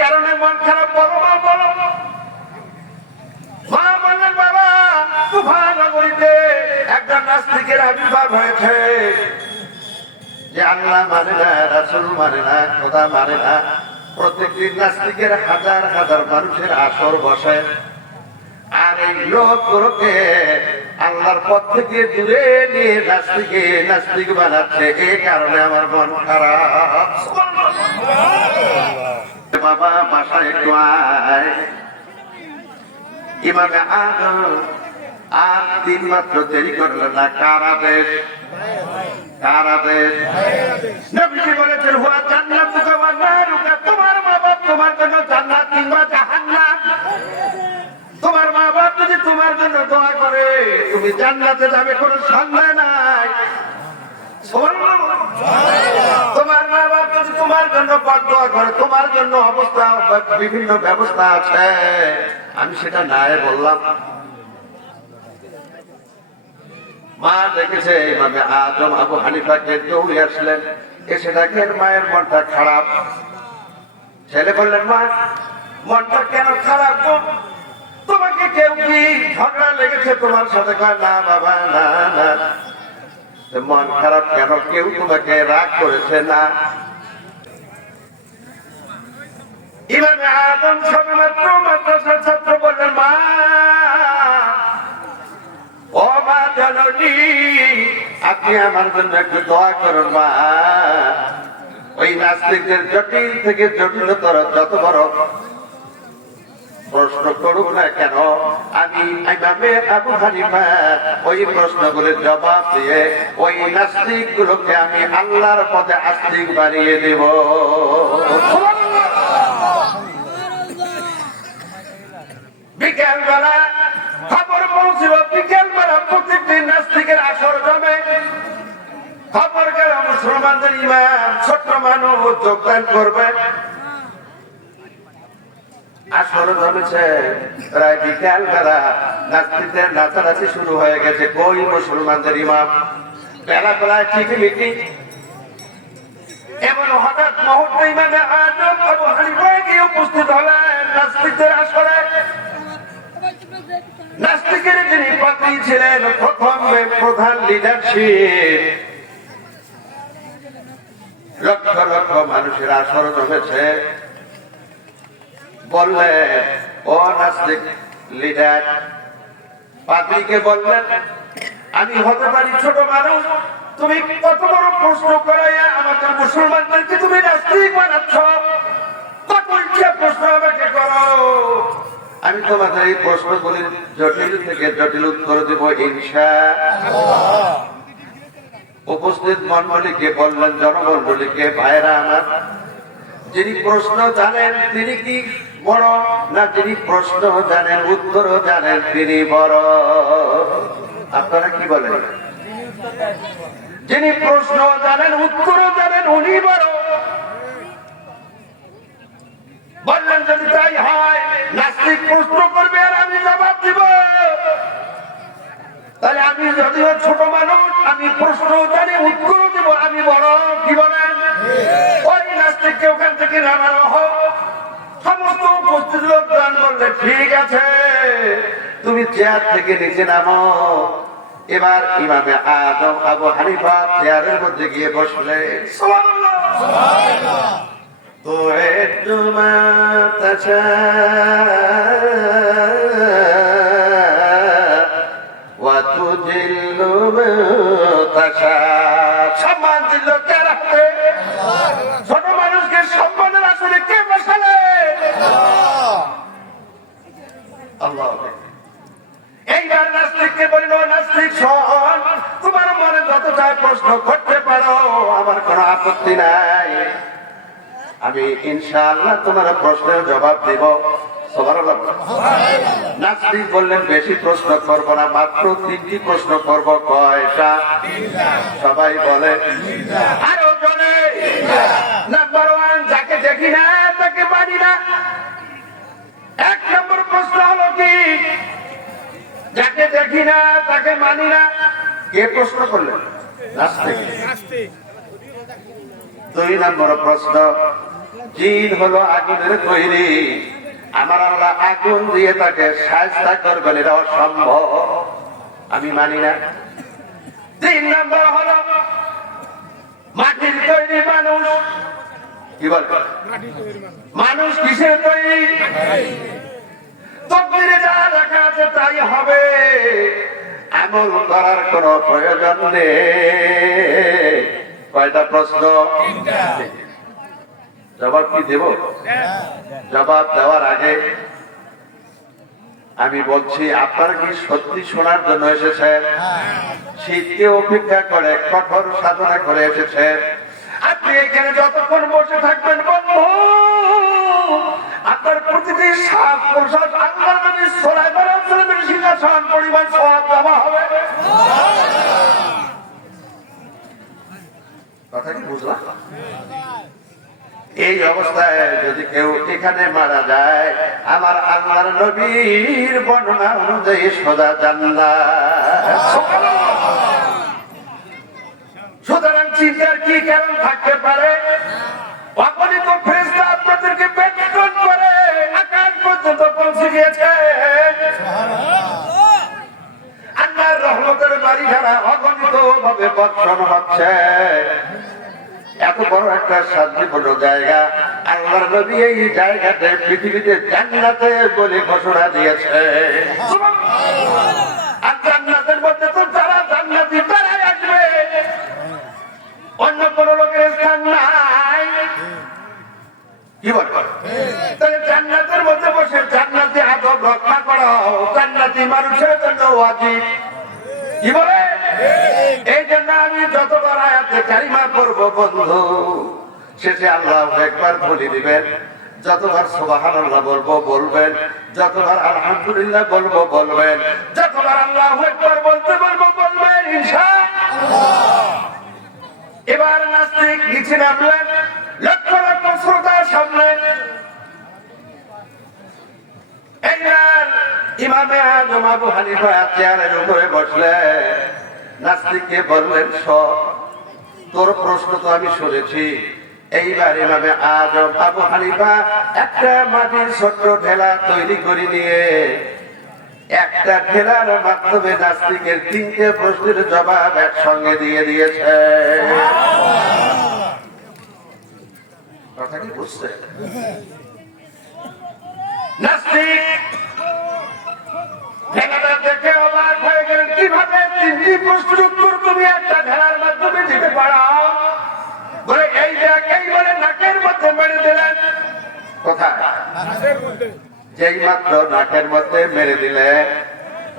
কারণে মন খারাপ বলো মা বলো। মা বললেন বাবা কুফা নগরীতে একজন নাস্তিকের আবির্ভাব হয়েছে, যে আল্লাহ মানে না, রাসূল মানে না, খোদা মানে না। প্রত্যেকদিন নাস্তিকের হাজার হাজার মানুষের আসর বসে, আর এই লোকগুলোকে আল্লাহর পথ থেকে দূরে নিয়ে নাস্তিক বানাচ্ছে। এই কারণে আমার মন খারাপ। বাবা বাসায় একটু আয়। ইমামে আদম আর দিন মাত্র দেরি করলেন না। কার আদেশ? নবীজি বলেছেন হুয়া জান্নাতুকা ওয়া নারুকা। তোমার মা বাপ তোমার জন্য জান্নাত কিংবা জাহান্নাম। তোমার মা বাপ যদি তোমার জন্য দোয়া করে তুমি জান্নাতে যাবে, কোনো সন্দেহ নাই। তোমার মা বাপ যদি তোমার জন্য বদদোয়া করে, তোমার জন্য অবস্থা বিভিন্ন ব্যবস্থা আছে, আমি সেটা নাই বললাম। মা দেখেছে ইমামে আজম আবু হানিফাকে, দৌড়ে আসলেন, এসে দেখেন মায়ের মনটা খারাপ। ছেলে বললেন মা মনটা কেন খারাপ গো? তোমাকে কেউ কি ঝগড়া লেগেছে তোমার সাথে? কয় না বাবা না না। মন খারাপ কেন? কেউ তোমাকে রাগ করেছে না? ইমামে আদম সবেমাত্র মাদ্রাসার ছাত্র বললেন মা ও মা জননী, আপনি আমার জন্য একটু দোয়া করুন মা। ওই নাস্তিকদের জটিল থেকে জটিলতর যত বড় প্রশ্ন করুক না কেন, আমি ইমামে আবু হানিফা ওই প্রশ্নগুলোর জবাব দিয়ে ওই নাস্তিক গুলোকে আমি আল্লাহর পথে আস্তিক বানিয়ে দেব। বিকেল বেলা খবর পৌঁছিল, বিকেল বেলা প্রত্যেকদিন নাস্তিকের আসর জমে। খবর গেল মুসলমানদের ইমাম ছোট্ট মানুষ যোগদান করবে। আসর জমেছে, প্রায় বিকেল বেলা নাস্তিকদের নাচানাচি শুরু হয়ে গেছে। কই মুসলমানদের ইমাম? বেলা বেলায় চিঠিমিটি। এমন হঠাৎ মুহূর্তে ইমামে আজম আবু হানিফা গিয়ে উপস্থিত হলেন নাস্তিকদের আসরে। নাস্তিকের যিনি পাত্রী ছিলেন, প্রথম প্রধান লিডারশিপ, লক্ষ লক্ষ মানুষের আসর জমেছে। বললেন ও নাস্তিক লিডার, পাত্রীকে বললেন আমি হতে পারি ছোট মানুষ, তুমি কত বড় প্রশ্ন করাইয়া আমাদের মুসলমানদেরকে তুমি নাস্তিক বানাচ্ছ? কত ইচ্ছা প্রশ্ন আমাকে করো, আমি তোমাদের এই প্রশ্নগুলির জটিল থেকে জটিল উত্তর দেব ইনশাআল্লাহ। উপস্থিত মণ্ডলীকে বললেন, জনমণ্ডলীকে, ভাইরা আমার, যিনি প্রশ্ন জানেন তিনি কি বড়, না যিনি প্রশ্ন জানেন উত্তরও জানেন তিনি বড়? আপনারা কি বলেন? যিনি প্রশ্ন জানেন উত্তরও জানেন উনি বড়। বললেন যদি তাই হয়, নাস্তিক প্রশ্ন করবে আর আমি জবাব দিব, তাহলে আমি যদিও ছোট মানুষ, আমি প্রশ্ন জানি উত্তরও দিব, আমি বড়। কি বলেন? ওই নাস্তিককে ওখান থেকে নামানো হোক। সমস্ত উপস্থিত লোকজন বললে ঠিক আছে, তুমি চেয়ার থেকে নিচে নামো। এবার ইমামে আদম আবু হানিফা চেয়ারের মধ্যে গিয়ে বসলে। সুবহানাল্লাহ। তো একটু মাতাচা ওয়া তুজিল্লু মাতাচা। সম্মান দিল কে রাখতে? ছোট মানুষকে সম্মানের আসলে কে বসালে? আল্লাহ। এইবার নাস্তিককে বলল, নাস্তিক শোন, তোমার মনে যত চায় প্রশ্ন করতে পারো, আমার কোনো আপত্তি নাই। আমি ইনশাআল্লাহ তোমার প্রশ্নের জবাব দেব। সুবহানাল্লাহ। নাস্তিক বললেন বেশি প্রশ্ন করব না, মাত্র 3টি প্রশ্ন করব। কয়টা? সবাই বলে আরো জনে। নাম্বার 1, যাকে দেখি না তাকে মানি না। 1 নম্বর প্রশ্ন হলো কি? যাকে দেখি না তাকে মানি না। কে প্রশ্ন করলেন? নাস্তিক। 2 নম্বর প্রশ্ন, জিন হলো আগুনের তৈরি, আমার আল্লাহ আগুন দিয়ে তাকে সাজদা করবেন, এটা অসম্ভব, আমি মানি না। 3 নম্বর হলো মাটির তৈরি মানুষ। কি বল, মানুষ কিসের তৈরি? তকদিরে যা লেখা আছে তাই হবে, আমল করার কোন প্রয়োজন নেই। কয়টা প্রশ্ন? জবাব কি দেব? জবাব দেওয়ার আগে আমি বলছি, আপনারা কি সত্যি শোনার জন্য এসেছেন? শীতকে উপেক্ষা করে কঠোর সাধনা করে এসেছেন? আপনি এখানে যতক্ষণ বসে থাকবেন বন্ধু, আপনার প্রতিটি শ্বাস প্রশ্বাস আল্লাহর নবী সাল্লাল্লাহু আলাইহি ওয়াসাল্লামের সিংহাসন পরিমাণ সওয়াব জমা হবে। কথা কি বুঝলা? এই অবস্থায় যদি কেউ এখানে মারা যায়, আমার আল্লাহর নবীর বর্ণনা অনুযায়ী সোজা জান্নাত। সুতরাং চিন্তার কি কারণ থাকতে পারে? অগণিত ফেরেশতা আপনাদেরকে বেষ্টন করে আকাশ পর্যন্ত পৌঁছে গিয়েছে। আল্লাহর রহমতের বাড়ি ধারা অগণিত ভাবে বর্ষণ হচ্ছে। এত বড় একটা শান্তিপূর্ণ জায়গা, আল্লাহর নবী এই জায়গাতে পৃথিবীতে জান্নাতে বলে ঘোষণা দিয়েছে। আর জান্নাতের মধ্যে তো যারা জান্নাতি তারাই আসবে, অন্য কোন লোকের স্থান নাই। কি বল? তাহলে জান্নাতের মধ্যে বসে জান্নাতি আদব রক্ষা করা জান্নাতি মানুষের জন্য ওয়াজিব। কি বলে? এই জন্য আমি যতবার আয়াতে কারিমা পড়ব বন্ধু, শেষে আল্লাহু আকবার বলে দিবেন। যতবার সুবহানাল্লাহ বলবো বলবেন, যতবার আলহামদুলিল্লাহ বলবো বলবেন, যতবার আল্লাহু আকবার বলতে বলবো বলবেন ইনশাআল্লাহ। এবার নাস্তিক নিচে নামলেন, লক্ষ লক্ষ শ্রোতার সামনে এইবার ইমামে আজম আবু হানিফা চেয়ারের উপরে বসলেন। নাস্তিককে বললেন, তোর প্রশ্ন তো আমি শুনেছি। এইবার ইমামে আজম আবু হানিফা একটা মাটির ছোট্ট ঢেলা তৈরি করে নিয়ে একটা ঢেলার মাধ্যমে নাস্তিকের 3টে প্রশ্নের জবাব একসঙ্গে দিয়ে দিয়েছে। কথা কি বুঝছে? নাস্তিক ঢেলাটা দেখে অবাক হয়ে গেলেন, কিভাবে 3টি প্রশ্নের উত্তর তুমি একটা ঢেলার মাধ্যমে দিতে পারো? বলে এই জায়গায় বলে নাকের মধ্যে মেরে দিলেন। কোথায়? যেই মাত্র নাকের মধ্যে মেরে দিলে,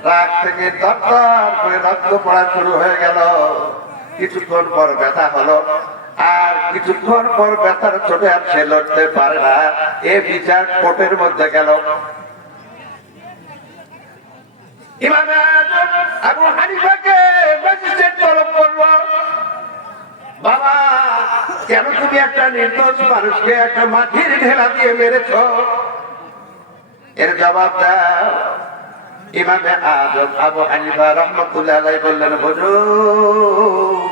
রাগ থেকে দরদর করে রক্ত পড়া শুরু হয়ে গেল। কিছুক্ষণ পর ব্যথা হলো, আর কিছুক্ষণ পর ব্যথার চোটে আর সে লড়তে পারে না। এ বিচার কোর্টের মধ্যে গেল। ইমামে আজম আবু হানিফাকে ম্যাজিস্ট্রেট তলব করলো, বাবা কেন তুমি একটা নির্দোষ মানুষকে একটা মাটির ঢেলা দিয়ে মেরেছো? এর জবাব দাও। ইমামে আজম আবু হানিফা রাহমাতুল্লাহ আলাইহি বললেন, হুজুর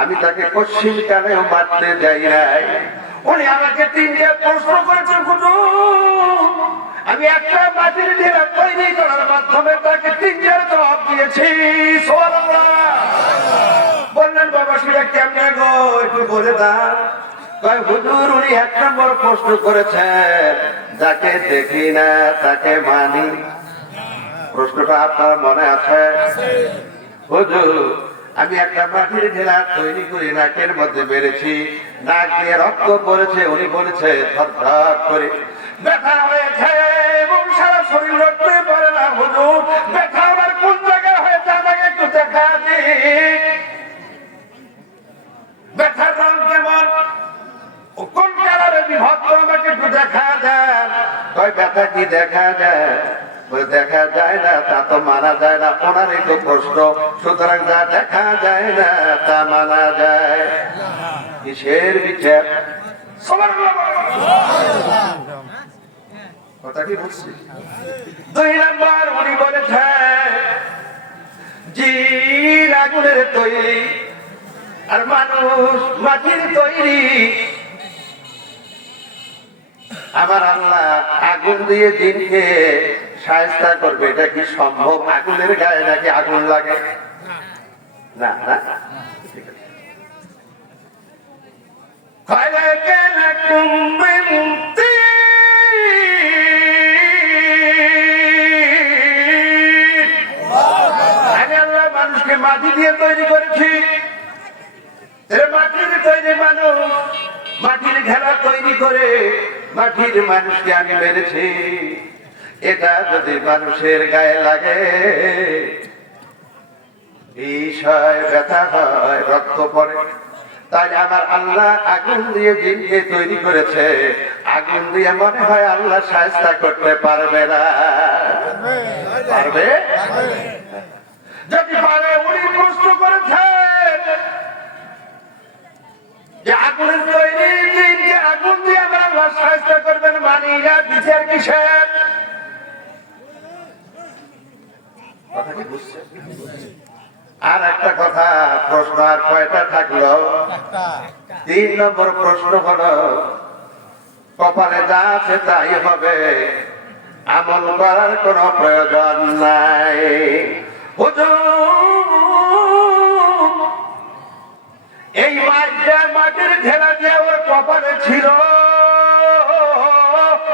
আমি তাকে কশ্চিন কালেও মারতে যাই নাই। উনি আমাকে 3টে প্রশ্ন করেছেন হুজুর, আমি একটা মাটির ঢেলা তৈরি করার মাধ্যমে তাকে 3টার জবাব দিয়েছি। সুবহানাল্লাহ। বললেন, বাবা সেটা কেমনে গো, একটু বলে দাও। কয় হুজুর উনি 1 নম্বর প্রশ্ন করেছেন, যাকে দেখি না তাকে মানি। প্রশ্নটা আপনার মনে আছে? হুজুর আমি একটা মাটির ঢেলা তৈরি করে নাকের মধ্যে মেরেছি, নাক দিয়ে রক্ত পড়েছে, উনি বলেছে থরথর করে ব্যথা হয়েছে এবং সারা শরীর লড়তে পারে না। হুজুর ব্যথা আমার কোন জায়গায় হয়েছে আমাকে একটু দেখা দিন। ব্যথার রং কেমন, কোন কালারে বিভক্ত আমাকে একটু দেখা দেন। কয় ব্যথা কি দেখা যায়? দেখা যায় না তা তো মানা যায় না, ওনারই তো প্রশ্ন। সুতরাং যা দেখা যায় না তা মানা যায়। কিসের বিচার? কথা কি বলছি? 2 নম্বর উনি বলেছেন, জিন আগুনের তৈরি আর মানুষ মাটির তৈরি। আমার আল্লাহ আগুন দিয়ে জিনকে শায়েস্তা করবে, এটা কি সম্ভব? আগুনের গায়ে নাকি আগুন লাগে? না না, মানুষকে মাটি দিয়ে তৈরি করেছি, মাটির তৈরি মানুষ, মাটির ঘেরা তৈরি করে মাটির মানুষকে আমি মেরেছি। এটা যদি মানুষের গায়ে লাগে বিষয় ব্যথা হয়, রক্ত পড়ে। তাই আমার আল্লাহ আগুন দিয়ে জিনকে তৈরি করেছে, আগুন দিয়ে মনে হয় আল্লাহ শায়েস্তা করতে পারবে না। পারবে? যদি পারে, উনি প্রশ্ন করেছেন যে আগুনের তৈরি জিনকে আগুন দিয়ে আমার আল্লাহ শায়েস্তা করবেন, মানি না, বিচার কিসের? কথা কি বুঝছে? আর একটা কথা, প্রশ্ন আর কয়টা থাকলো? 3 নম্বর প্রশ্ন হলো, কপালে যা আছে তাই হবে, আমল করার কোন প্রয়োজন নাই। এই মাটির ঘেরা যে ওর কপালে ছিল,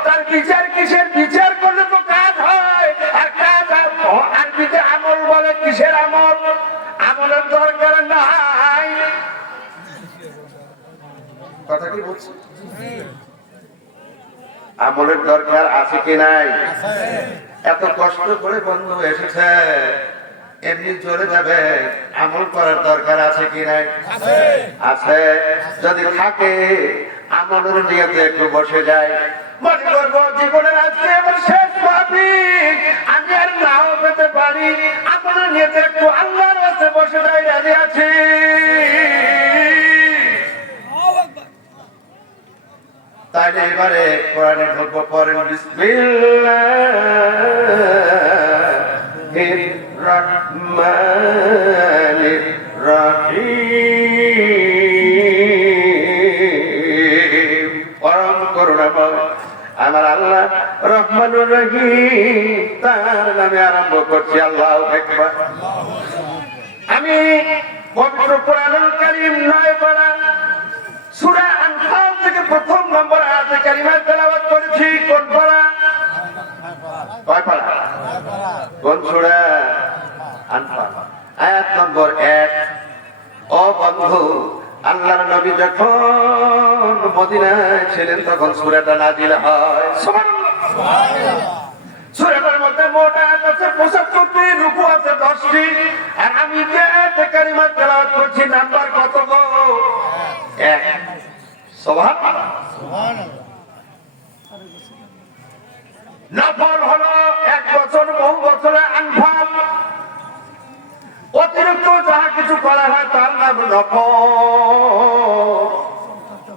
তার বিচার কিসের? বিচার করলে তো কাজ হয়, আর কাজ আর বিচার আমল বলে কিসের আমল? আমলের দরকার নাই। কথা কি বলছি? আমলের দরকার আছে কি নাই? এত কষ্ট করে বন্ধু এসেছে, এমনি চলে যাবে, আমল করার দরকার আছে কি নাই? আছে। যদি থাকে, আমলের নিয়তে একটু বসে যায়, মনে করবো জীবনের আজকে আমার শেষ মাহফিল, আমি আর নাও পেতে পারি, আমলের নিয়তে একটু আল্লাহর কাছে বসে যায়, রাজি আছি। তাইলে এবারে কোরআনে ঢুকবো, পড়েন বিসমিল্লাহির রহমানির রহিম। পরম করুণাময় আমার আল্লাহ রহমানুর রহিম, তার নামে আরম্ভ করছি। আল্লাহু আকবার। আমি পবিত্র কোরআনুল কারীম 9 পারা সূরা আনফাল থেকে 1 নম্বর আয়াতে কারিমা তেলাওয়াত করেছি। কোন পারা? কয় পারা? কোন সূরা? আনফাল, আয়াত নম্বর 1। ও বন্ধু, আল্লাহর নবী যখন মদিনায় ছিলেন তখন সূরাটা নাযিল হয়। সুবহানাল্লাহ। সূরাটার মধ্যে মোট আয়াত আছে 75টি, রুকু আছে 10টি, আর আমি যে আয়াতে কারিমা তেলাওয়াত করছি নাম্বার কত গো? 1। সুবহানাল্লাহ। নফল হলো 1 বছর, বহু বছরে আনফাল। অতিরিক্ত যাহা কিছু করা হয় তার নাম নফল।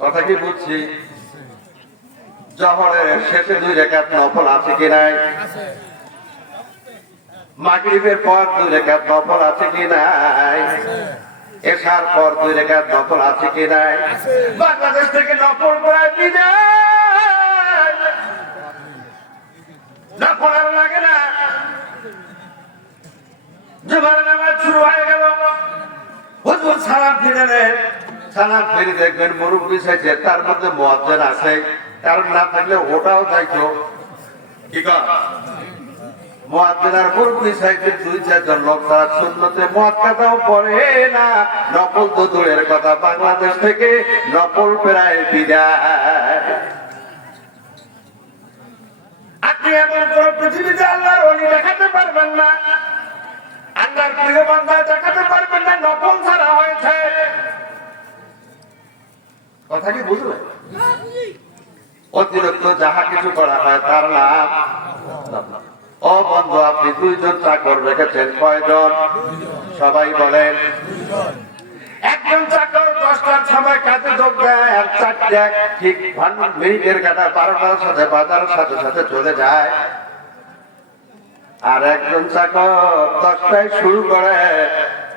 কথা কি বুঝছি? জোহরের শেষে 2 রাকাত নফল আছে কি নাই? মাগরিবের পর 2 রাকাত নফল আছে কি নাই? এশার পর 2 রাকাত নফল আছে কি নাই? বাংলাদেশ থেকে নফল প্রায় বিদায়, নফল আর লাগে না। জুমার নামাজ শুরু হয়ে গেল, হুজুর সালাম ফিরালেন, সালাম ফিরে দেখবেন মুরব্বি চাইছে, তার মধ্যে মুয়াজ্জিন আছে, কারণ না থাকলে ওটাও যাইতো। কি কয়? মুয়াজ্জিন আর মুরব্বি চাইছে 2-4 জন লোক, তারা সুন্নতে মুআক্কাদাও পড়ে না, নফল তো দূরের কথা, বাংলাদেশ থেকে নফল প্রায় বিদায়। আপনি এমন কোন পৃথিবীতে আল্লাহর ওলি দেখাতে পারবেন না, আল্লাহর প্রিয় বান্দা দেখাতে পারবেন না নফল ছাড়া হয়েছে। কথা কি বুঝলেন? অতিরিক্ত যাহা কিছু করা হয় তার নাম। ও বন্ধু, আপনি 2 জন চাকর রেখেছেন, কয়জন? সবাই বলেন। একজন চাকর 10টার সময় কাজে যোগ দেয়, আর 4টা ঠিক মিনিটের কাটা 12টার সাথে বাজারের সাথে সাথে চলে যায়। আর একজন চাকর 10টায় শুরু করে,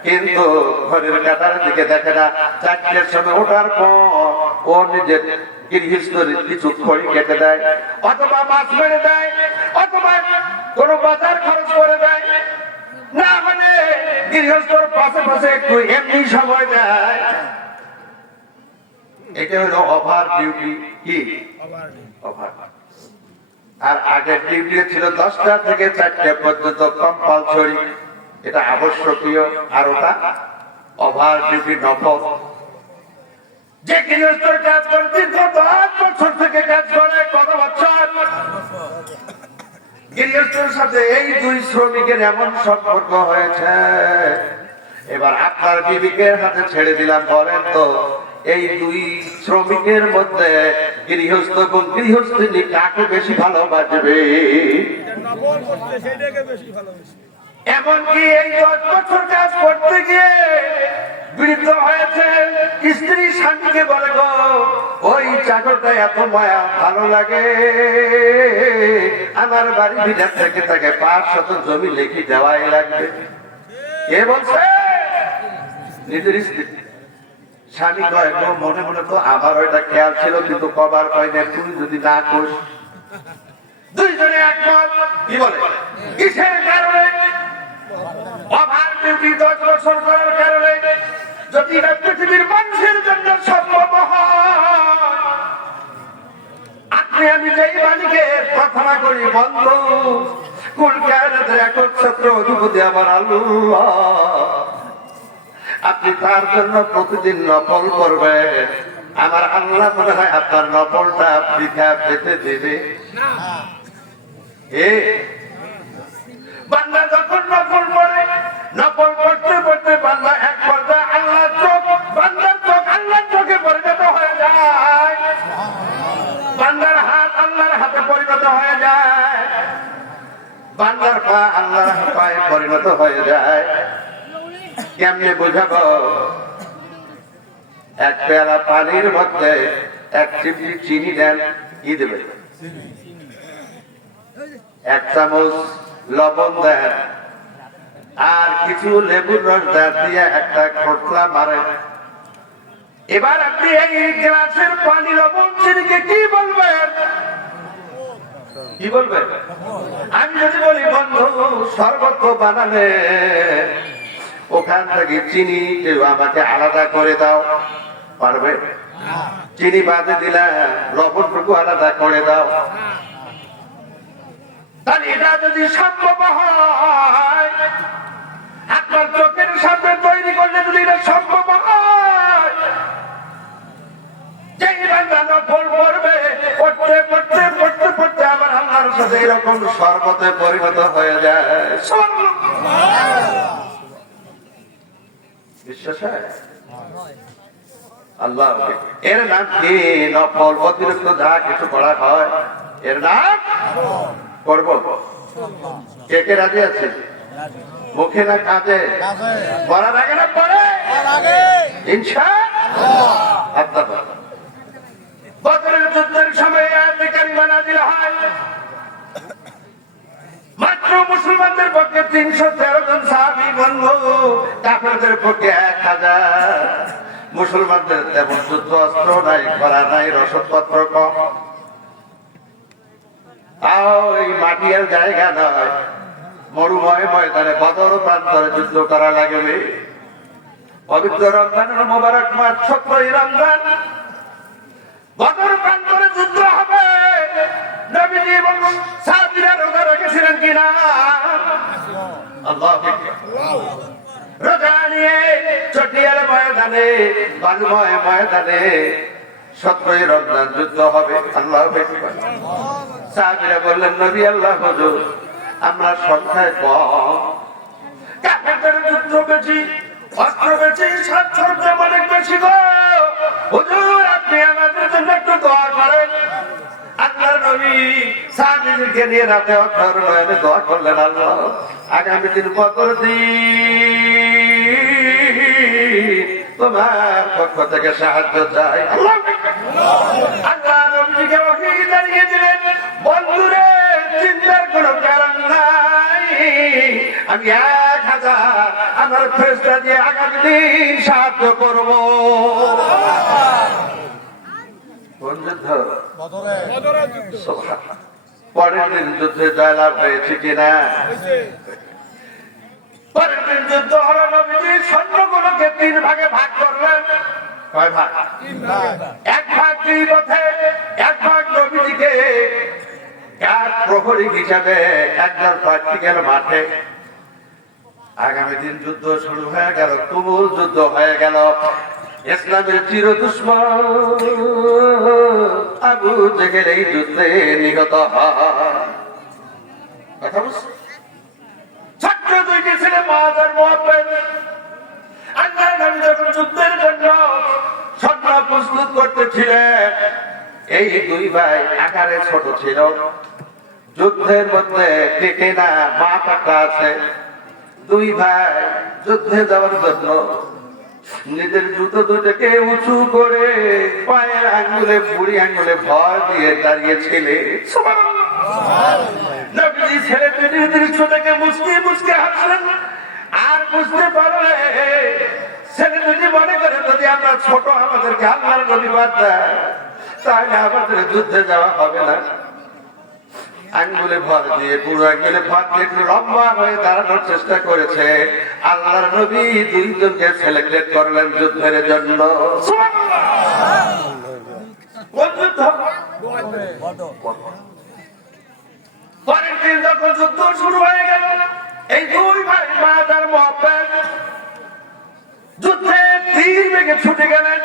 কিন্তু ঘরের কাটার দিকে দেখে না, 4টের সময় ওঠার পর ও নিজের গৃহস্থর কিছু খড়ি কেটে দেয়, অথবা মাছ মেরে দেয়, অথবা কোনো বাজার খরচ করে দেয়, না মানে গৃহস্থর পাশে পাশে একটু এমনি সময় দেয়। এটা হলো ওভার ডিউটি। কি ওভার? আর আগের ডিউটি ছিল 10টা থেকে 4টা পর্যন্ত কম্পালসরি, এটা আবশ্যকীয়, আর ওটা ওভার ডিউটি নফল। যে গৃহস্থর কাজ করে দীর্ঘ 10 বছর থেকে কাজ করে, কত বছর? গৃহস্থর সাথে এই দুই শ্রমিকের এমন সম্পর্ক হয়েছে, এবার আপনার বিবিকে হাতে ছেড়ে দিলাম, বলেন তো এই দুই শ্রমিকের মধ্যে গৃহস্থ এবং গৃহস্থিনী কাকে বেশি ভালোবাসবে? এমনকি এই 10 বছর কাজ করতে গিয়ে বৃদ্ধ হয়েছে, স্ত্রী স্বামীকে বলে গো ওই চাকরটা এত মায়া ভালো লাগে, আমার বাড়ি ভিটার থেকে তাকে 500 জমি লিখে দেওয়াই লাগবে। কে বলছে? নিজের স্ত্রী। স্বামী কয় গো মনে মনে তো আমার ওইটা খেয়াল ছিল, কিন্তু কবার কয় না, তুমি যদি না কোস। দুইজনে একমত। কি বলে? কিসের কারণে? ওভার ডিউটি 10 বছর করার কারণে। যদি না পৃথিবীর মানুষের জন্য সম্ভব হয়, আপনি আমি যেই মালিকে প্রার্থনা করি, বন্ধু কুল কায়নাতের একচ্ছত্র অধিপতি আমার আল্লাহ, আপনি তার জন্য প্রতিদিন নফল করবেন, আমার আল্লাহ মনে হয় আপনার নফলটা বৃথা পেতে দেবে না। বান্দা যখন নফল করে, নফল করতে করতে বান্দা এক পর্যায়ে আল্লাহর চোখ, বান্দার চোখ আল্লাহর চোখে পরিণত হয়ে যায়, বান্দার হাত আল্লাহর হাতে পরিণত হয়ে যায়, বান্দার পা আল্লাহর পায়ে পরিণত হয়ে যায়। কেমনে বুঝাবো? এক পেয়ালা পানির মধ্যে 1 চিমটি চিনি দেন, কি দেবে? 1 চামচ লবণ দেন, আর কিছু লেবুর রস দেন, দিয়ে একটা খোটলা মারেন। এবার আপনি এই গ্লাসের পানি লবণ চিনিকে কি বলবেন? কি বলবেন? আমি যদি বলি বন্ধু শরবত বানালে ওখান থেকে চিনি আমাকে আলাদা করে দাও, পারবে? চিনি বাদে দিলে লবণটুকু আলাদা করে দাও। তাহলে এটা যদি সম্ভব হয়, আপনার চোখের সামনে তৈরি করলে যদি এটা সম্ভব হয়, যেই বান্দা নফল করবে, পড়তে পড়তে পড়তে পড়তে আবার আল্লাহর সাথে এরকম শরবতে পরিণত হয়ে যায়। বিশ্বাস হয়? আল্লাহ এর নাম কি? নফল। অতিরিক্ত যা কিছু করা হয় এর নাম করব। কে কে রাজি আছে? মুখে না কাজে? করার আগে না পরে? ইনশাআল্লাহ। বদরের যুদ্ধের সময় আয়াতে কারিমা নাযিল হয়, মাত্র মুসলমানদের পক্ষে 313 জন সাহাবী বন্ধু, কাফেরদের পক্ষে 1000। মুসলমানদের তেমন যুদ্ধ অস্ত্র নাই, করা নাই, রসদপত্র কম, তাও এই মাটির জায়গা নয়, মরুময় ময়দানে বদর প্রান্তরে যুদ্ধ করা লাগবে। পবিত্র রমজানের মোবারক মাস 17ই রমজান, বদর প্রান্তরে যুদ্ধ হবে। নবীজি এবং সাহাবীরা রোজা রেখেছিলেন কিনা? আল্লাহু আকবার। রোজা নিয়ে চটিয়ার ময়দানে, বালুময় ময়দানে 17ই রমজান যুদ্ধ হবে। আল্লাহু আকবার। সাহাবীরা বললেন নবী আল্লাহ হুজুর, আমরা সংখ্যায় কম, কাফেরদের যুদ্ধ বেশি, অস্ত্র বেশি, সাজসজ্জ অনেক বেশি গো হুজুর, আপনি আমাদের জন্য একটু দোয়া করেন। আল্লাহর নবী সাহাবীদেরকে নিয়ে রাতে অক্ষর নয়নে দোয়া করলেন, আল্লাহ আগামী দিন বদর দিন তোমার পক্ষ থেকে সাহায্য চাই। আল্লাহ নবীকে ওহী জানিয়ে দিলেন, বন্ধুরে চিন্তার কোনো কারণ নাই, আমি 1000 আমার ফেরেশতা দিয়ে আগামী দিন সাহায্য করব। কোন যুদ্ধ? সুবহানাল্লাহ। পরের দিন যুদ্ধে জয়লাভ হয়েছে কিনা? পরের দিন যুদ্ধ হলো, নবীজি সৈন্যগুলোকে 3 ভাগে ভাগ করলেন। কয় ভাগ? 1 ভাগ 2 পথে, 1 ভাগ নবীজিকে এক প্রহরী হিসাবে একদল প্র্যাকটিক্যাল মাঠে। আগামী দিন যুদ্ধ শুরু হয়ে গেল, তুমুল যুদ্ধ হয়ে গেল। ইসলামের চির দুশমন আবু জেহেল এই যুদ্ধে নিহত হয়। কথা বুঝছেন? ছোট্ট 2টি ছেলে মুআয আর মুআব্বাদ, আল্লাহর নবী যখন যুদ্ধের জন্য সৈন্য প্রস্তুত করতেছিলেন, এই 2 ভাই আকারে ছোট ছিল। যুদ্ধের মধ্যে টেকে না, মা পাকা আছে। 2 ভাই যুদ্ধে যাওয়ার জন্য নিজের জুতো দুটোকে উঁচু করে পায়ের আঙ্গুলে, বুড়ি আঙ্গুলে ভর দিয়ে দাঁড়িয়েছিলে। নবীজি ছেলে দুটির দৃশ্য থেকে মুচকি মুচকি হাসলেন। আর বুঝতে পারলে ছেলে দুটি মনে করে, যদি আমরা ছোট, আমাদেরকে আল্লাহর নবী বাদ দেয়, তাহলে আমাদের যুদ্ধে যাওয়া হবে না। আঙ্গুলে ভর দিয়ে, বুড়ো আঙ্গুলে ভর দিয়ে একটু লম্বা হয়ে দাঁড়ানোর চেষ্টা করেছে। আল্লাহর নবী 2 জনকে সিলেক্টেড করলেন যুদ্ধের জন্য। পরের দিন যখন যুদ্ধ শুরু হয়ে গেল, এই 2 ভাই মুআয আর মুআব্বাদ যুদ্ধে তীর বেগে ছুটে গেলেন।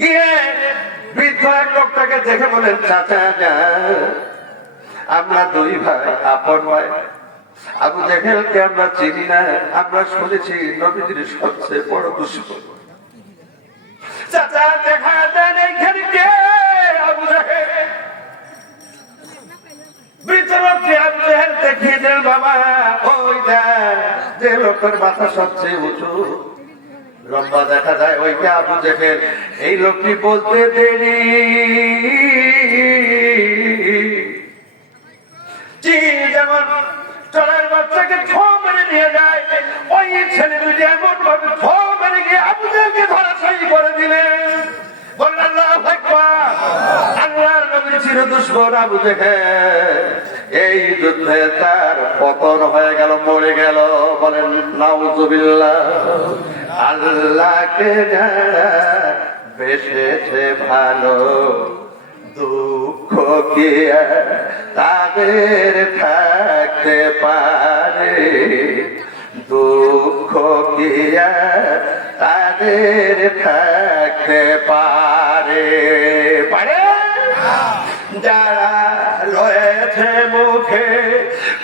গিয়ে বৃদ্ধ এক লোকটাকে দেখে বলেন, চাচা আমরা 2 ভাই, আপন ভাই। আবু জেহেলকে আমরা চিনি না, আমরা শুনেছি নবীজির সবচেয়ে বড় দুশমন। চাচা দেখা দেন এইখানে কে? আবু জেহেল। বৃদ্ধ লোকটি আবু জেহেল দেখিয়ে দেন, বাবা ওই দেখ, যে লোকের মাথা সবচেয়ে উঁচু, লম্বা দেখা যায়, ওইটা আবু জেহেল। এই লোকটি বলতে দেরি, যেমন চড়ার বাচ্চাকে ছো মেরে নিয়ে যায়, ওই ছেলে দুটি এমন ভাবে ছো মেরে গিয়ে আবু জেহেলকে ধরাশায়ী করে দিলেন। বলেন আল্লাহু আকবার। আল্লাহর নবীর চির দুশমন আবু জেহেল এই যুদ্ধে তার পতন হয়ে গেল, মরে গেল। বলেন নাউযুবিল্লাহ। আল্লাহকে যারা বেসেছে ভালো, দুঃখ কি তাদের থাকতে পারে? দুঃখ কি তাদের থাকতে পারে? পারে? যারা রয়েছে মুখে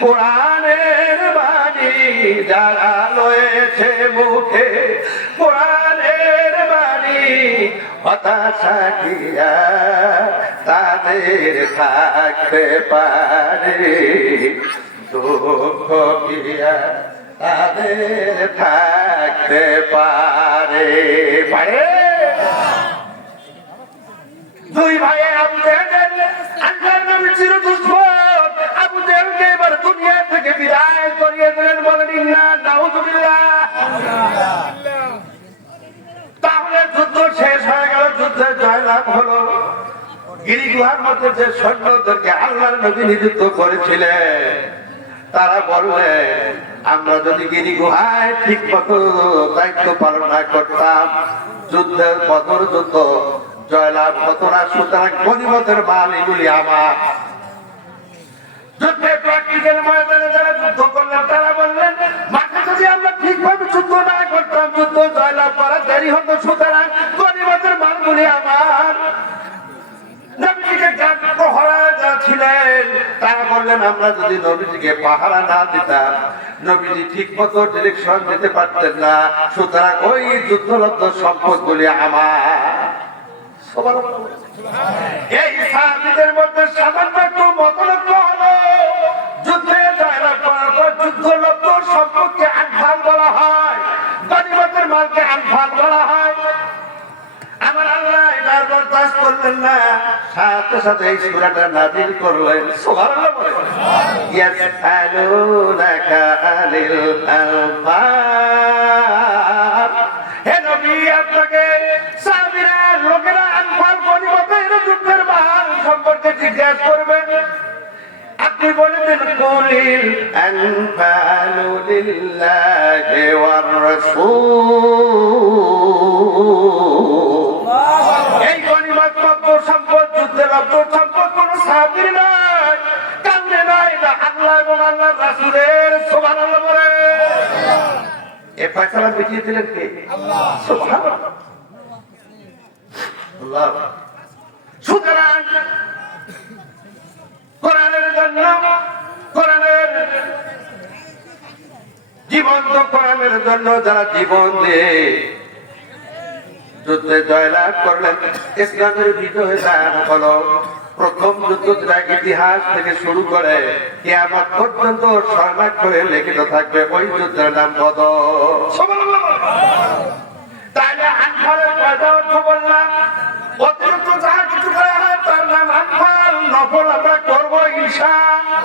কোরআনের বাণী, যারা রয়েছে মুখে কোরআনের বাণী, হতাশা কিয়া তাদের থাকতে পারে? দুঃখ কিয়া তাদের থাকতে পারে? পারে? 2 ভাই আবু জেহেল আল্লাহর নবীর চির দুশমন আবু জেহেলকে এবার দুনিয়া থেকে বিদায় করিয়ে দিলেন। বলেন ইন্না নাউযুবিল্লাহ। তাহলে যুদ্ধ শেষ হয়ে গেল, যুদ্ধে জয়লাভ হলো। গিরি গুহার মধ্যে যে সৈন্যদেরকে আল্লাহর নবী নিযুক্ত করেছিলেন, তারা বললেন, আমরা যদি গিরি গুহায় ঠিক মতো দায়িত্ব পালন না করতাম, যুদ্ধের বদর যুদ্ধ জয়লাভ হতো না। সুতরাং গনিমতের মাল এগুলি আমার। যুদ্ধে প্র্যাকটিক্যাল ময়দানে যারা যুদ্ধ করলেন, তারা বললেন, মাঠে যদি আমরা ঠিকভাবে যুদ্ধ না করতাম, যুদ্ধ জয়লাভ করা দেরি হতো। সুতরাং গনিমতের মালগুলি আমার। নবীজিকে পাহারা ছিলেন, তারা বললেন, আমরা যদি নবীজিকে পাহারা না দিতাম, নবীজি ঠিক মতো ডিরেকশন দিতে পারতেন না। সুতরাং ওই যুদ্ধরত সম্পদগুলি আমার। এই সাহাবীদের মধ্যে সামান্য একটু মতলব্য হলো। যুদ্ধে জয়লাভ করার পর যুদ্ধরত সম্পদকে আনফাল বলা হয়, গনিমতের মালকে আনফাল বলা হয়। আমার আল্লাহ এটার বরদাস্ত করলেন না, সাথে সাথে এই সূরাটা নাযিল করলেন। সুবহানাল্লাহ বলেন। ইয়াসআলুনাকা আনিল আনফাল। হে নবী, আপনাকে সাহাবীরা লোকেরা আনফাল গনিমত সম্পর্কে জিজ্ঞাসা করবে, আপনি বলে দেন কুলিল আনফালু লিল্লাহি ওয়ার রাসূল। এই গনিমতপ্রাপ্ত সম্পদ, যুদ্ধপ্রাপ্ত সম্পদ কোন সাহাবীর নয়, কাউকে নয়, না আল্লাহ এবং আল্লাহর রাসূলের। সুবহানাল্লাহ বলে। এই ফয়সালা মিটিয়ে দিলেন কে? আল্লাহ। সুবহানাল্লাহ। আল্লাহ। সুতরাং কোরআনের জন্য, কোরআনের জীবন্ত কোরআনের জন্য যারা জীবন দিয়ে যুদ্ধে জয়লাভ করলেন, ইসলামের বিজয় দান হলো প্রথম যুদ্ধ, যেটা ইতিহাস থেকে শুরু করে কিয়ামত পর্যন্ত স্বর্ণাক্ষরে লিখিত থাকবে। ওই যুদ্ধের নাম বদর। তাহলে আনফালের কয়টা অর্থ বললাম? অতিরিক্ত যা কিছু করা হয় তার নাম আনফাল। নফল আমরা করবো ইনশাআল্লাহ।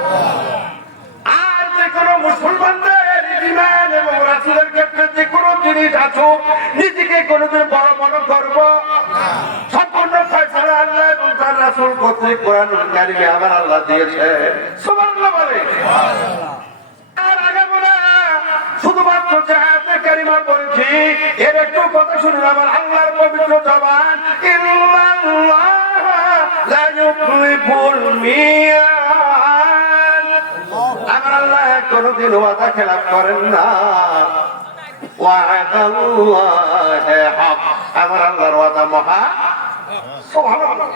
আর যে কোনো মুসলমানদের ঈমান এবং রাসূলের ক্ষেত্রে যে কোনো জিনিস আসুক, নিজেকে কোনোদিন বড় মনে করবো। সম্পূর্ণ ফয়সালা আল্লাহ এবং তার রাসূল কর্তৃক কোরআনুল কারীমে আমার আল্লাহ দিয়েছে। সুবহানাল্লাহ বলে। আর আগে বলে শুধুমাত্র যে আয়াতে কারিমা বলছি, এর একটু কথা শুনুন আমার আল্লাহর পবিত্র জবান। ইন্নাল্লাহ লা ইউখলিফুল মিয়াদ। আমার আল্লাহ কোনদিন ওয়াদা খেলাফ করেন না। ওয়াদাল্লাহি হক। আমার আল্লাহর ওয়াদা মহা। সুবহানাল্লাহ।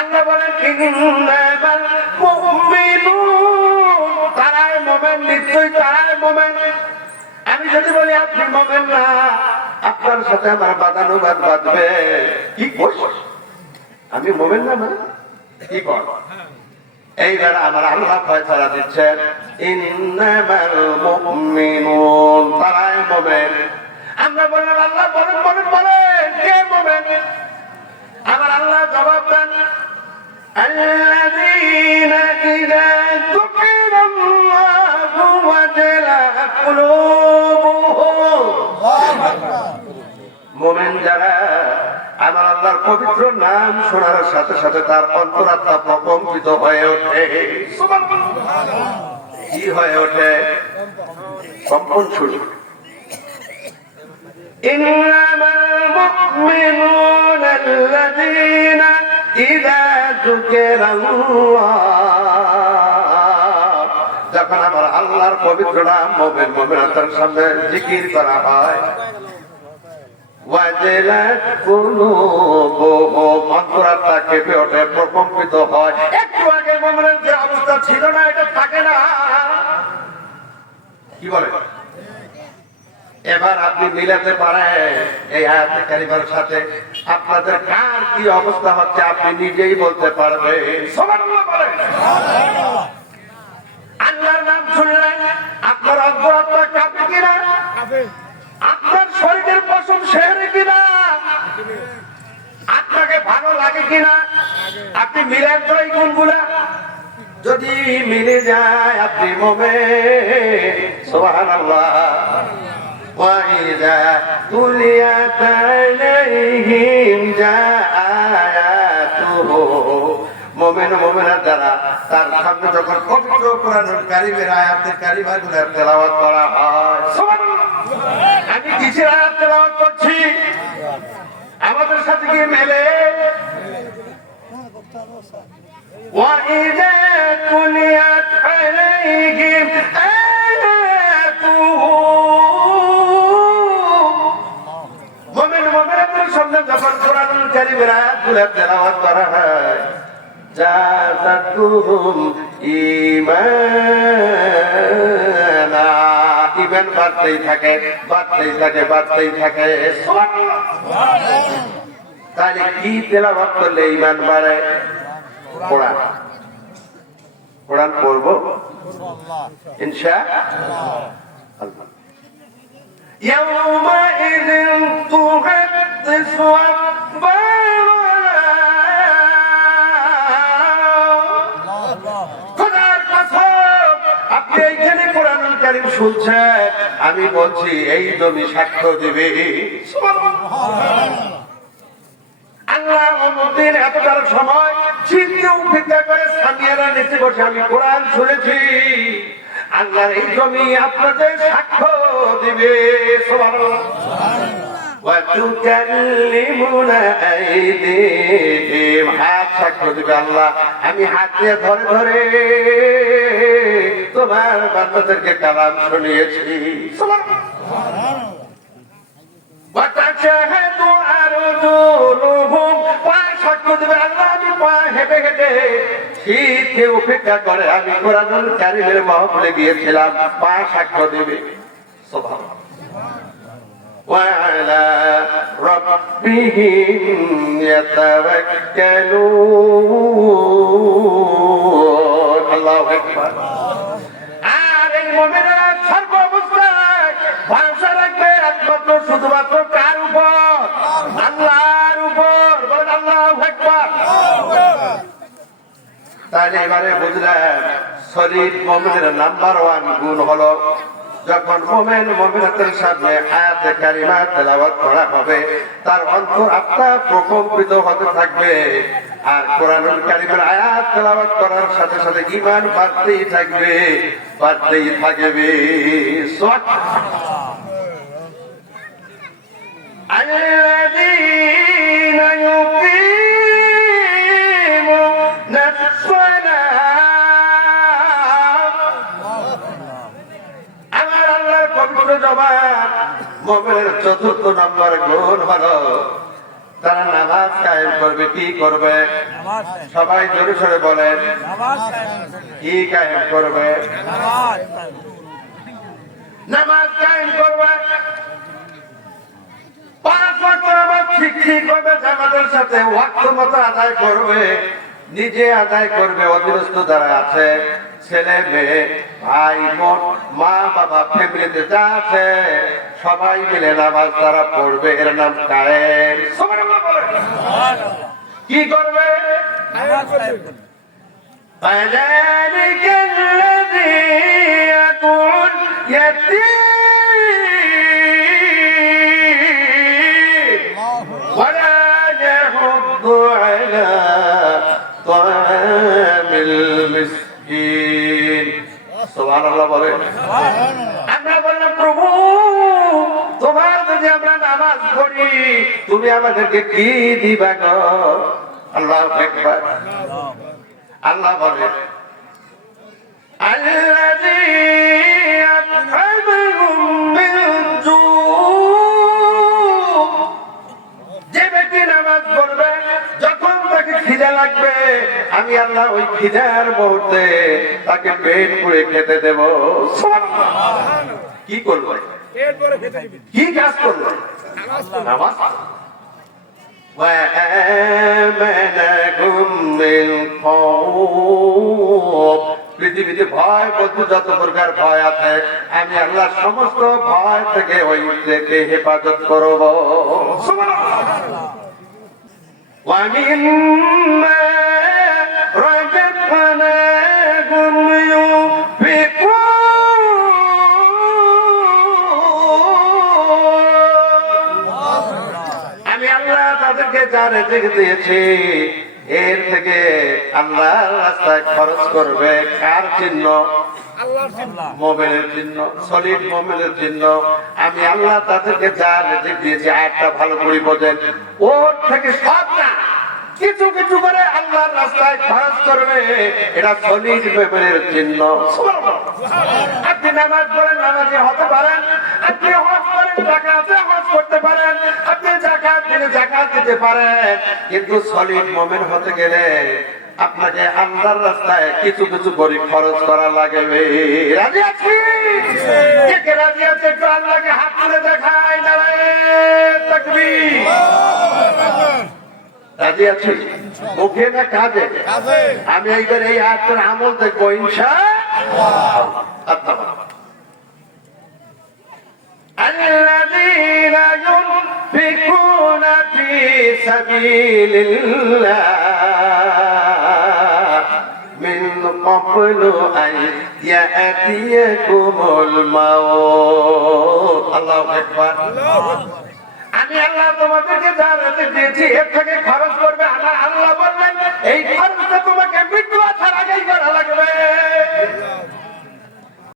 আল্লাহ বলেন ইন্নামাল মুমিনুন, তারাই মুমিন, নিশ্চয়ই তারাই মুমিন। আমি যদি বলি আপনি মুমিন না, আপনার সাথে আমার বাদানুবাদ বাঁধবে। কি করব? আমি মুমিন না, মানে কি করব? এইবার আমার আল্লাহ ফয়সালা দিচ্ছেন, ইন্নামাল মুমিনুন, তারাই মুমিন। আমরা বললাম আল্লাহ বলেন বলেন বলেন, কে মুমিন? আমার আল্লাহ জবাব দেন, আল্লাযীনা ইযা যুকিরাল্লাহু ওয়াজিলাত কুলুবুহুম। মুমিন যারা আমার আল্লাহর পবিত্র নাম শোনার সাথে সাথে তার অন্তরাত্মা প্রকম্পিত হয়ে ওঠে। সুবহানাল্লাহ। কি হয়ে ওঠে? কম্পন শুরু। ইন্নামাল মুমিনুনা আল্লাযীনা ইযা যুকিরাল্লাহ, যখন আমার আল্লাহর পবিত্র নাম মুমিন মুমিনাতের সামনে জিকির করা হয়, ওয়াজিলাত কুলুবুহুম, অন্তরাত্মা কেঁপে ওঠে, প্রকম্পিত হয়। একটু আগে মুমিনের যে অবস্থা ছিল না, এটা থাকে না। কি বলে? এবার আপনি মিলাতে পারেন এই আয়াতে কারিমার সাথে আপনাদের কার কি অবস্থা হচ্ছে আপনি নিজেই বলতে পারবেন। সুবহানাল্লাহ বলেন। আল্লাহর নাম শুনলেন আপনার অন্তরাত্মা কাঁপে কিনা? আপনার শরীরের পশম শেহরে কিনা? আপনাকে ভালো লাগে কিনা? আপনি মিলেন তো এই গুণগুলা? যদি মিলে যায় আপনি মুমিন। সুবহানাল্লাহ। وَإِذَا تُلِيَتْ عَلَيْهِمْ آيَاتُهُ, মুমিন মুমিনাত যারা তার সামনে যখন পবিত্র কোরআনুল কারীমের আয়াতে কারিমাগুলো তেলাওয়াত করা হয়। সুবহানাল্লাহ। আমি কিসের আয়াত তেলাওয়াত করছি? আমাদের সাথে কি মেলে? وَإِذَا تُلِيَتْ عَلَيْهِمْ آيَاتُهُ, সামনে যখন কোরআনুল কারীমের আয়াতগুলো তেলাওয়াত করা হয়, জাযাতুহুম ঈমানা, ঈমান বাড়তেই থাকে, বাড়তেই থাকে, বাড়তেই থাকে। সুবহানাল্লাহ। তাহলে কি তেলাওয়াত করলে ঈমান বাড়ে? কোরআন। কোরআন পড়বো ইনশাআল্লাহ। يومئذ تحدث أخبارها, খোদার কসম আপনি এইখানে কোরআনুল কারীম শুনছেন, আমি বলছি এই জমি সাক্ষ্য দিবে। আল্লাহ দিন এতটার সময় শীতকে উপেক্ষা করে সামিয়ারা নিচে বসে আমি কোরআন শুনেছি। আল্লাহর এই জমি আপনাদের সাক্ষ্য দিবে। সুবহানাল্লাহ। وتكلمنا أيديهم হাত সাক্ষ্য দিবে আল্লাহ আমি হাত দিয়ে ধরে ধরে তোমার বান্দাদেরকে কালাম শুনিয়েছি। وتشهد أرجلهم সাক্ষ্য দিবে আল্লাহ আমি পা হেঁটে হেঁটে শীতকে উপেক্ষা করে আমি কোরআনুল কারীমের মাহফিলে গিয়েছিলাম। পা সাক্ষ্য দিবে। সুবহানাল্লাহ। وعلى ربهم يتوكلون الله أكبر। আর এই মুমিনেরা সর্ব অবস্থায় ভরসা রাখবে একমাত্র শুধুমাত্র কার উপর? আল্লাহর উপর। বলেন আল্লাহু আকবার। তাহলে এবারে বুঝলেন শরীর মুমিনের নাম্বার 1 গুণ হলো যখন মুমিন মুমিনাতের সামনে আয়াতে কারিমা তেলাওয়াত করা হবে তার অন্তর আত্মা প্রকম্পিত হতে থাকবে। আর কোরআনুল কারীমের আয়াত তেলাওয়াত করার সাথে সাথে ঈমান বাড়তেই থাকবে, বাড়তেই থাকবে। আল্লাযীনা ইউকিমুনা মুমিনের চতুর্থ নম্বর গুণ হলো তারা নামাজ কায়েম করবে। কি করবে? সবাই জোরে জোরে বলেন। কি কায়েম করবে? নামাজ কায়েম করবে। 5 ওয়াক্ত নামাজ ঠিক করবে, জামাতের সাথে ওয়াক্ত মতো আদায় করবে। নিজে আদায় করবে, অধীনস্থ যারা আছে ছেলে মেয়ে ভাই বোন মা বাবা ফ্যামিলিতে যা আছে সবাই মিলে নামাজ তারা পড়বে। এর নাম কায়েম। কি করবে? فذلك الذي يدعو اليتيم ولا يحض على طعام المسكين। সুবহানাল্লাহ বলেন। আমরা বললাম প্রভু তোমার যদি আমরা নামাজ পড়ি তুমি আমাদেরকে কি দিবা গো? আল্লাহু আকবার। আল্লাহ বলেন আল্লাযী আত'আমাহুম মিন জু'। যে ব্যক্তি নামাজ পড়বে যখন তাকে খিদা লাগবে আমি আল্লাহ ওই খিদার মুহূর্তে তাকে পেট পুড়ে খেতে দেব। কি করবে? কি কাজ করবে? নামাজ। وآمنهم من خوف। পৃথিবীতে ভয় বলতে যত প্রকার ভয় আছে আমি আল্লাহ সমস্ত ভয় থেকে ওই থেকে হেফাজত করব। ومما رزقناهم ينفقون। আমি আল্লাহ তাদেরকে যা রিজিক দিয়েছি এর থেকে আল্লাহর রাস্তায় খরচ করবে। কার চিহ্ন? মুমিনের চিহ্ন, সলিড মুমিনের চিহ্ন। আমি আল্লাহ তাদেরকে যা রিজিক দিয়েছি আয়াতটা ভালো করে বোঝেন। ওর থেকে সব না কিছু কিছু করে আল্লাহর রাস্তায় খরচ করবে। এটা সলিড মুমিনের চিহ্ন। আপনি নামাজ পড়েন, নামাজি হতে পারেন। আপনি হজ করেন, যাকাতে হজ করতে পারেন। আপনি যাকাত দিলে যাকাত দিতে পারেন। কিন্তু সলিড মুমিন হতে গেলে আপনাকে আল্লাহর রাস্তায় কিছু কিছু করে খরচ করা লাগবে। রাজি আছি? কে রাজি আছে? একটু আল্লাহকে হাত তুলে দেখায়। নারায়ে তাকবীর। রাজি আছি? মুখে না কাজে? আমি এইবার এই আয়াতের আমল দেখবো ইনশাআল্লাহ। الذين ينفقون في سبيل الله من قبل أن يأتيكم الموت। الله أكبر। আমি আল্লাহ তোমাদেরকে যা রিজিক দিয়েছি এর থেকে খরচ করবে। আল্লাহ বললেন এই ফরজটা তোমাকে